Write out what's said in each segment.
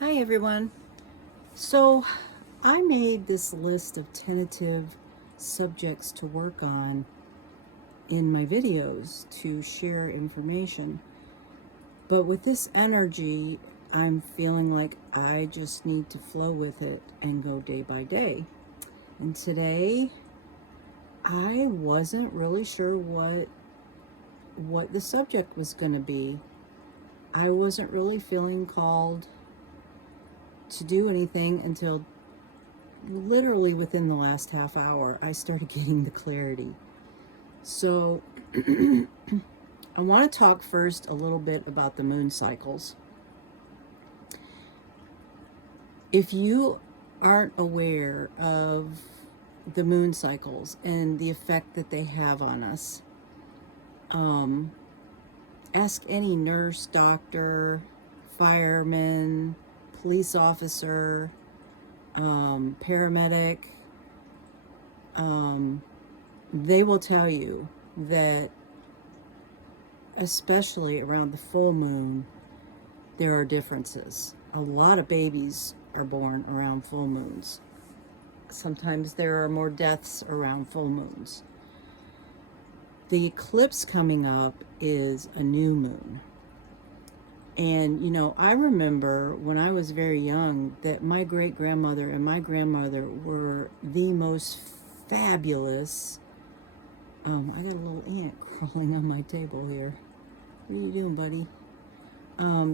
Hi everyone. So I made this list of tentative subjects to work on in my videos to share information. But with this energy, I'm feeling like I just need to flow with it and go day by day. And today, I wasn't really sure what the subject was going to be. I wasn't really feeling called to do anything until literally within the last half hour, I started getting the clarity. So, I want to talk first a little bit about the moon cycles. If you aren't aware of the moon cycles and the effect that they have on us, um, ask any nurse, doctor, fireman, police officer, paramedic. They will tell you that, especially around the full moon, there are differences. A lot of babies are born around full moons. Sometimes there are more deaths around full moons. The eclipse coming up is a new moon. And, I remember when I was very young that my great grandmother and my grandmother were the most fabulous. I got a little ant crawling on my table here. What are you doing, buddy?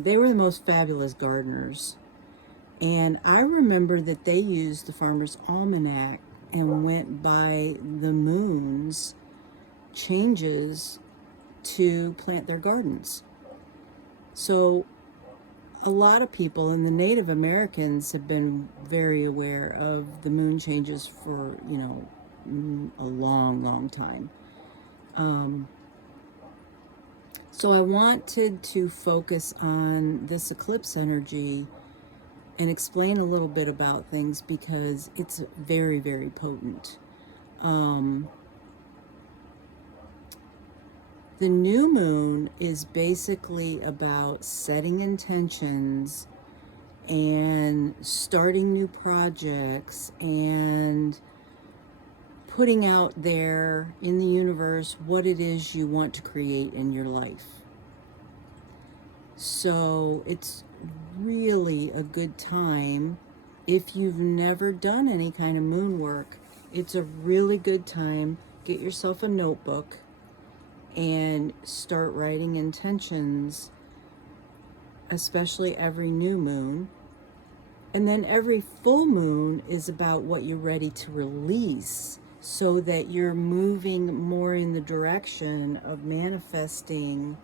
They were the most fabulous gardeners. And I remember that they used the Farmer's Almanac and went by the moon's changes to plant their gardens. So a lot of people, and the Native Americans have been very aware of the moon changes for, a long, long time. So I wanted to focus on this eclipse energy and explain a little bit about things because it's very, very potent. The new moon is basically about setting intentions and starting new projects and putting out there in the universe what it is you want to create in your life. So it's really a good time. If you've never done any kind of moon work, it's a really good time. Get yourself a notebook and start writing intentions, especially every new moon. And then every full moon is about what you're ready to release so that you're moving more in the direction of manifesting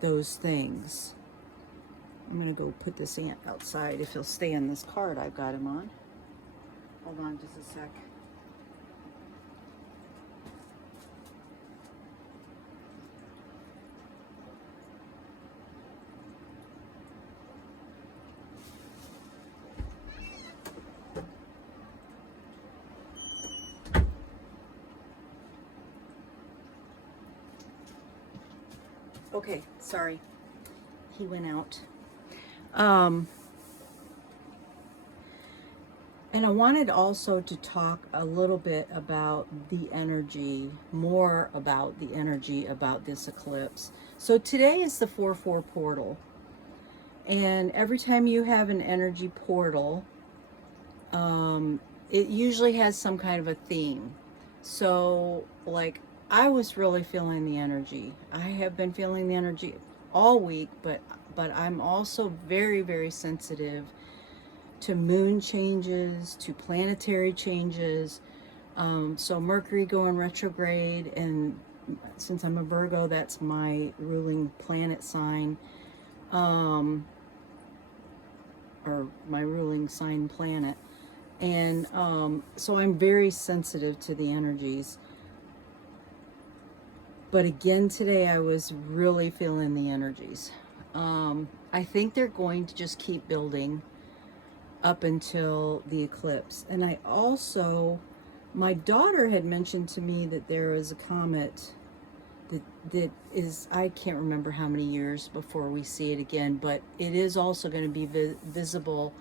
those things. I'm going to go put this ant outside if he'll stay on this card I've got him on. Hold on just a sec. Okay, sorry. He went out. And I wanted also to talk a little bit about the energy, more about the energy about this eclipse. So today is the 4/4 portal. And every time you have an energy portal, it usually has some kind of a theme. So, like, I was really feeling the energy. I have been feeling the energy all week, but I'm also very, very sensitive to moon changes, to planetary changes. So Mercury going retrograde, and since I'm a Virgo, that's my ruling planet sign, or my ruling sign planet. And so I'm very sensitive to the energies. But again, today I was really feeling the energies. I think they're going to just keep building up until the eclipse. And I also, my daughter had mentioned to me that there is a comet that is, I can't remember how many years before we see it again, but it is also going to be visible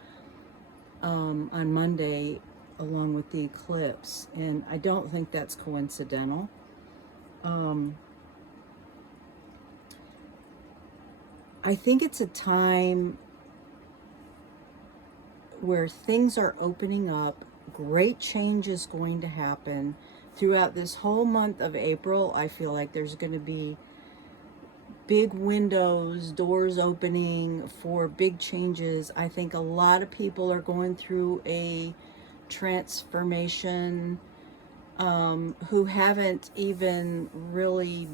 on Monday along with the eclipse, and I don't think that's coincidental. I think it's a time where things are opening up. Great change is going to happen throughout this whole month of April. I feel like there's going to be big windows, doors opening for big changes. I think a lot of people are going through a transformation who haven't even really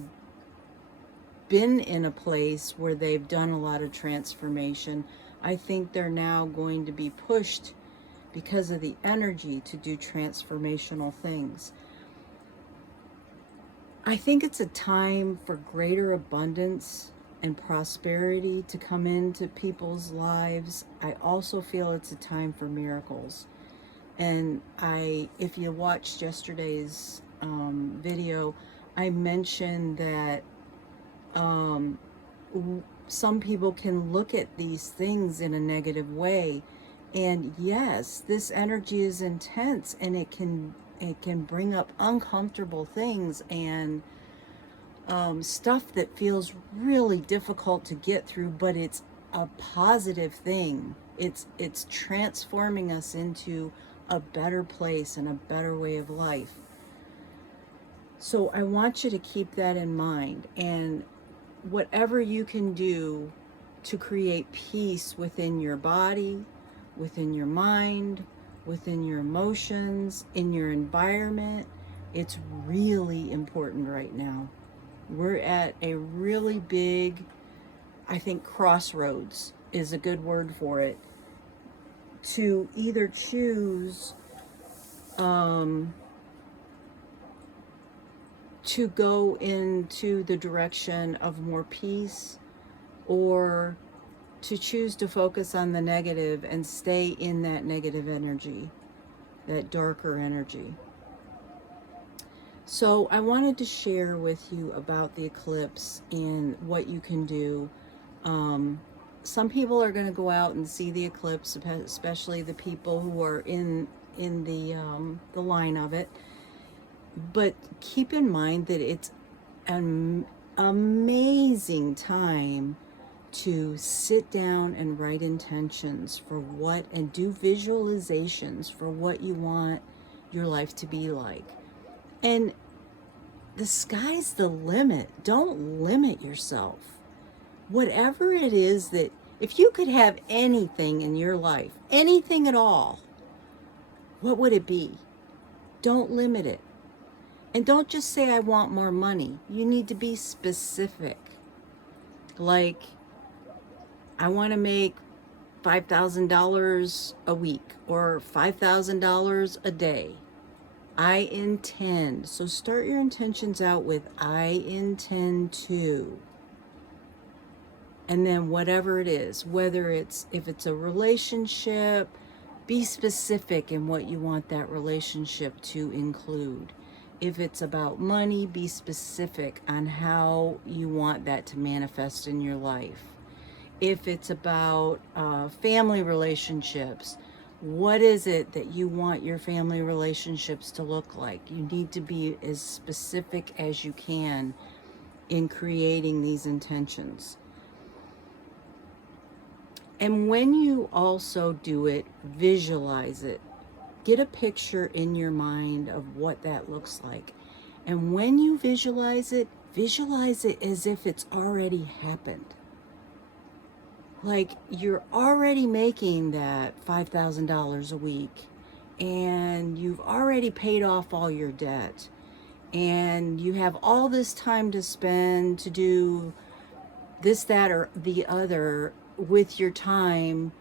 been in a place where they've done a lot of transformation. I think they're now going to be pushed because of the energy to do transformational things. I think it's a time for greater abundance and prosperity to come into people's lives. I also feel it's a time for miracles. And if you watched yesterday's video, I mentioned that some people can look at these things in a negative way, and yes, this energy is intense, and it can bring up uncomfortable things and stuff that feels really difficult to get through, but it's a positive thing. It's transforming us into a better place and a better way of life. So I want you to keep that in mind, and whatever you can do to create peace within your body, within your mind, within your emotions, in your environment, it's really important right now. We're at a really big, I think crossroads is a good word for it, to either choose to go into the direction of more peace, or to choose to focus on the negative and stay in that negative energy, that darker energy. So I wanted to share with you about the eclipse and what you can do. Some people are going to go out and see the eclipse, especially the people who are in the line of it. But keep in mind that it's an amazing time to sit down and write intentions for what, and do visualizations for what you want your life to be like. And the sky's the limit. Don't limit yourself. Whatever it is that, if you could have anything in your life, anything at all, what would it be? Don't limit it. And don't just say, I want more money. You need to be specific. Like, I want to make $5,000 a week or $5,000 a day. I intend. So start your intentions out with, I intend to. And then whatever it is, if it's a relationship, be specific in what you want that relationship to include. If it's about money, be specific on how you want that to manifest in your life. If it's about family relationships, what is it that you want your family relationships to look like? You need to be as specific as you can in creating these intentions. And when you also do it, visualize it. Get a picture in your mind of what that looks like. And when you visualize it as if it's already happened. Like, you're already making that $5,000 a week, and you've already paid off all your debt, and you have all this time to spend to do this, that, or the other with your time,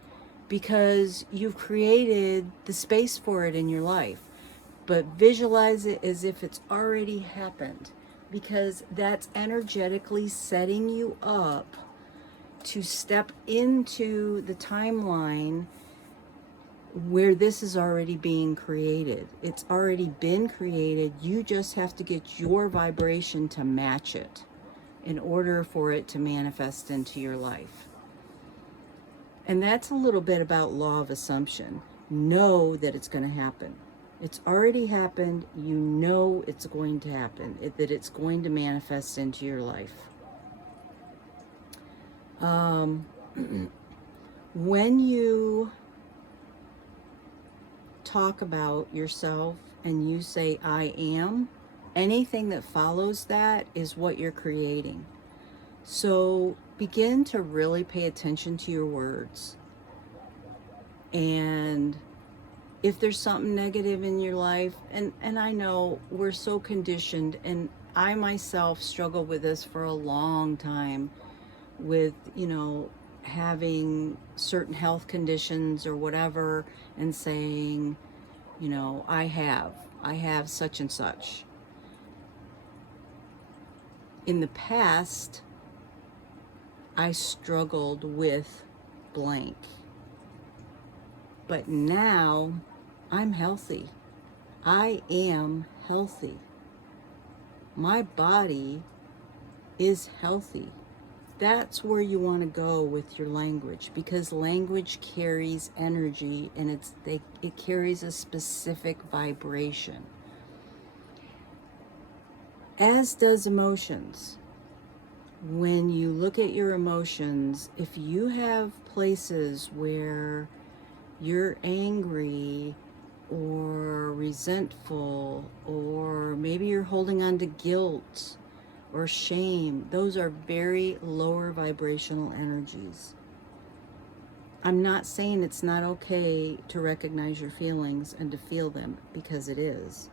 because you've created the space for it in your life. But visualize it as if it's already happened, because that's energetically setting you up to step into the timeline where this is already being created. It's already been created. You just have to get your vibration to match it. in order for it to manifest into your life. And that's a little bit about law of assumption. Know that it's going to happen. It's already happened. You know it's going to happen, that it's going to manifest into your life. When you talk about yourself and you say, I am, anything that follows that is what you're creating. So begin to really pay attention to your words. And if there's something negative in your life, and I know we're so conditioned, and I myself struggled with this for a long time with, having certain health conditions or whatever, and saying, I have such and such. In the past, I struggled with blank. But now I'm healthy. I am healthy. My body is healthy. That's where you want to go with your language, because language carries energy, and it carries a specific vibration, as does emotions. When you look at your emotions, if you have places where you're angry or resentful, or maybe you're holding on to guilt or shame, those are very lower vibrational energies. I'm not saying it's not okay to recognize your feelings and to feel them, because it is.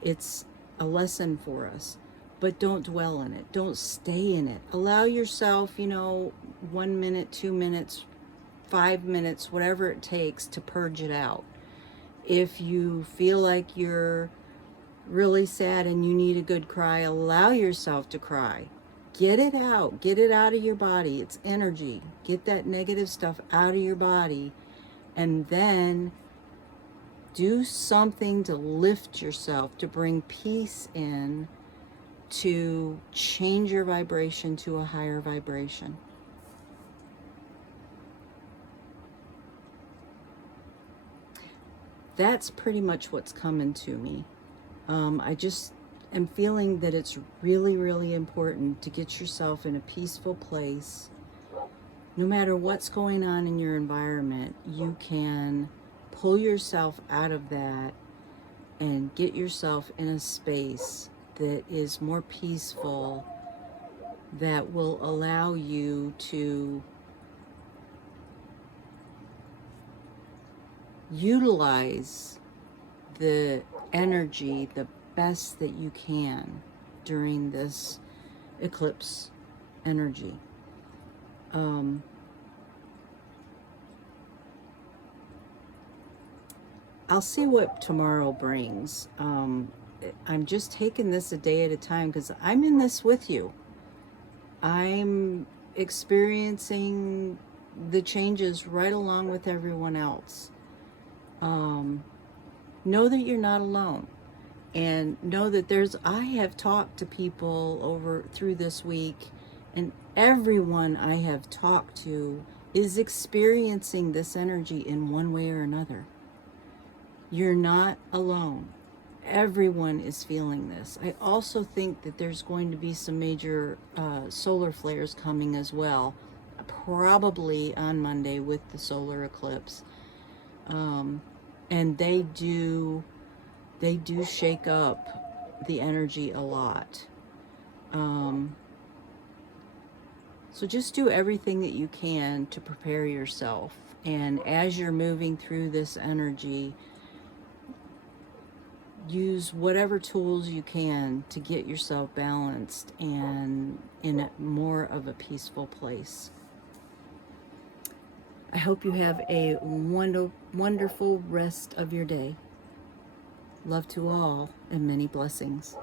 It's a lesson for us. But don't dwell in it. Don't stay in it. Allow yourself, 1 minute, 2 minutes, 5 minutes, whatever it takes to purge it out. If you feel like you're really sad and you need a good cry, allow yourself to cry. Get it out. Get it out of your body. It's energy. Get that negative stuff out of your body, and then do something to lift yourself, to bring peace in, to change your vibration to a higher vibration. That's pretty much what's coming to me. I just am feeling that it's really, really important to get yourself in a peaceful place. No matter what's going on in your environment, you can pull yourself out of that and get yourself in a space that is more peaceful, that will allow you to utilize the energy the best that you can during this eclipse energy. I'll see what tomorrow brings. I'm just taking this a day at a time, because I'm in this with you. I'm experiencing the changes right along with everyone else. Know that you're not alone, and know that I have talked to people through this week, and everyone I have talked to is experiencing this energy in one way or another. You're not alone. Everyone is feeling this. I also think that there's going to be some major solar flares coming as well, probably on Monday with the solar eclipse. And they do shake up the energy a lot. So just do everything that you can to prepare yourself. And as you're moving through this energy, use whatever tools you can to get yourself balanced and in more of a peaceful place. I hope you have a wonderful rest of your day. Love to all, and many blessings.